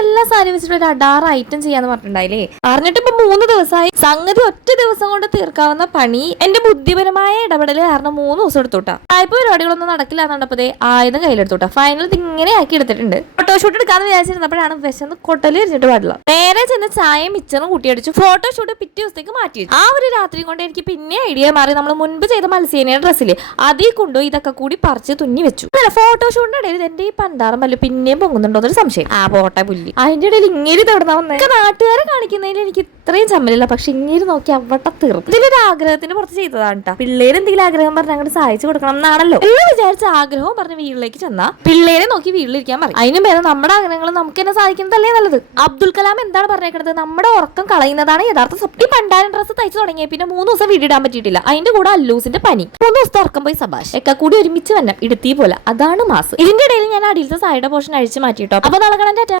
എല്ലാ സാരി വെച്ചിട്ട് ഒരു 16 ഐറ്റം ചെയ്യാന്ന് പറഞ്ഞിട്ടുണ്ടായില്ലേ. അറിഞ്ഞിട്ട് ഇപ്പൊ 3 ദിവസമായി. സംഗതി ഒറ്റ ദിവസം കൊണ്ട് തീർക്കാവുന്ന പണി എന്റെ ബുദ്ധിപരമായ ഇടപെടൽ കാരണം 3 ദിവസം എടുത്തോട്ടാ. ടൈപ്പ് പരിപാടികളൊന്നും നടക്കില്ല എന്നുണ്ടപ്പോ ആയുധം കയ്യിലെടുത്തോട്ടാ. ഫൈനൽ ഇങ്ങനെ ആക്കി എടുത്തിട്ടുണ്ട്. ഫോട്ടോഷൂട്ട് എടുക്കാന്ന് വിചാരിച്ചിരുന്നപ്പോഴാണ് വിശന്ന് കൊട്ടല് എരിഞ്ഞിട്ട് പാടില്ല. നേരെ ചെന്ന് ചായയും മിച്ചറും കൂട്ടിയടിച്ചു. ഫോട്ടോഷൂട്ട് പിറ്റേ ദിവസത്തേക്ക് മാറ്റി വെച്ചു. ആ ഒരു രാത്രി കൊണ്ട് എനിക്ക് പിന്നെ ഐഡിയ മാറി. നമ്മൾ മുൻപ് ചെയ്ത മത്സ്യേനയുടെ ഡ്രസ്സില് അതിൽ കൊണ്ടുപോയി ഇതൊക്കെ കൂടി പറിച്ച് തുന്നി വെച്ചു. ഫോട്ടോഷൂട്ടിന്റെ ഇടയിൽ എന്റെ ഈ പണ്ടാറും പല്ല് പിന്നെയും പൊങ്ങുന്നുണ്ടോ എന്നൊരു സംശയം. ആ പോട്ടെ പുല്ലി. അതിന്റെ ഇടയിൽ ഇങ്ങനെ തവിടുന്ന വന്നേ. നാട്ടുകാരെ കാണിക്കുന്നതിൽ എനിക്ക് ഇത്രയും ചമ്മലില്ല. പക്ഷെ ഇങ്ങനെ നോക്കി അവിടെ തീർന്നു. ഇതിലൊരു ആഗ്രഹത്തിന് പുറത്ത് ചെയ്തതാണ് കേട്ടോ. പിള്ളേര് എന്തെങ്കിലും ആഗ്രഹം പറഞ്ഞ് അങ്ങോട്ട് സഹായിച്ചു കൊടുക്കണം എന്നാണല്ലോ എല്ലാം വിചാരിച്ച ആഗ്രഹവും പറഞ്ഞ് വീട്ടിലേക്ക് ചെന്നാ പിള്ളേരെ നോക്കി വീട്ടിലിരിക്കാൻ പറയും. അതിനും പേരെ നമ്മുടെ ആഗ്രഹങ്ങൾ നമുക്ക് തന്നെ സാധിക്കുന്നതല്ലേ നല്ലത്. അബ്ദുൽ കലാം എന്താണ് പറഞ്ഞേക്കുന്നത്? നമ്മുടെ ഉറക്കം കളയുന്നതാണ് യഥാർത്ഥ സ്വപ്നം. പണ്ടാരൻ ഡ്രസ്സ് തയ്ച്ചു തുടങ്ങിയ പിന്നെ 3 ദിവസം വീടിടാൻ പറ്റിയിട്ടില്ല. അതിന്റെ കൂടെ അല്ലൂസിന്റെ പനി. 3 ദിവസത്തെ ഉറക്കം പോയി സബാഷ്. ഒക്കെ കൂടി ഒരുമിച്ച് വന്നം ഇടുത്തി പോലെ. അതാണ് മാസ്. ഇതിന്റെ ഇടയിൽ ഞാൻ അടിയിലത്തെ സാരിയുടെ പോർഷൻ അഴിച്ചു മാറ്റിട്ടോ. അപ്പൊ നാളെ കാണാൻ.